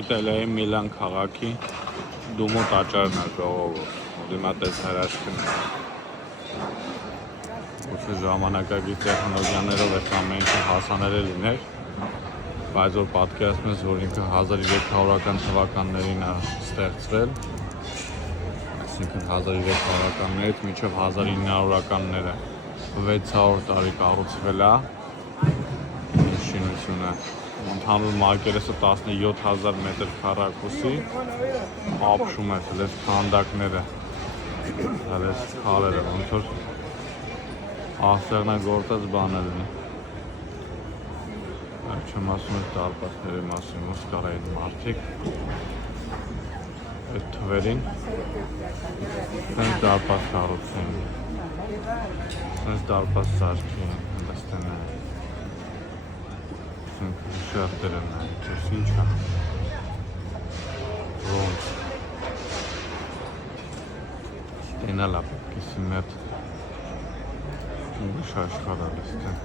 Իտալիայի Միլան քաղաքի Դումո տաճարն է ժողովուրդ, դիմատես հրաշքն է։ Ուսի ժամանակակից տեխնոլոգիաներով այս ամեն ինչը հասանելի լիներ, բայց որ պատկերացնես, որ ինքը 1300-ական թվականներին է ստեղծվել, այսինքն 1300-ականներից մինչև 1900-ականները 600 տարի կառուցվել է շինությունը։ Ընդհանուր մակերեսը 17000 մետր քառակուսի ապշում է դες քանդակները, դες քարերը, ոնց որ աղցերնագործած բաներ են։ Չեմ ասում ես դարպասների մասին, ոնց կարող են մարդիկ այդ թվերին sense դարպաս կառուցեն, sense դարպաս սարքեն, հնդստանը շերտերը նայեցես ինչ է ոնց ստենալա պետք է սիմետ ուրիշ աշխարհալ է ստեն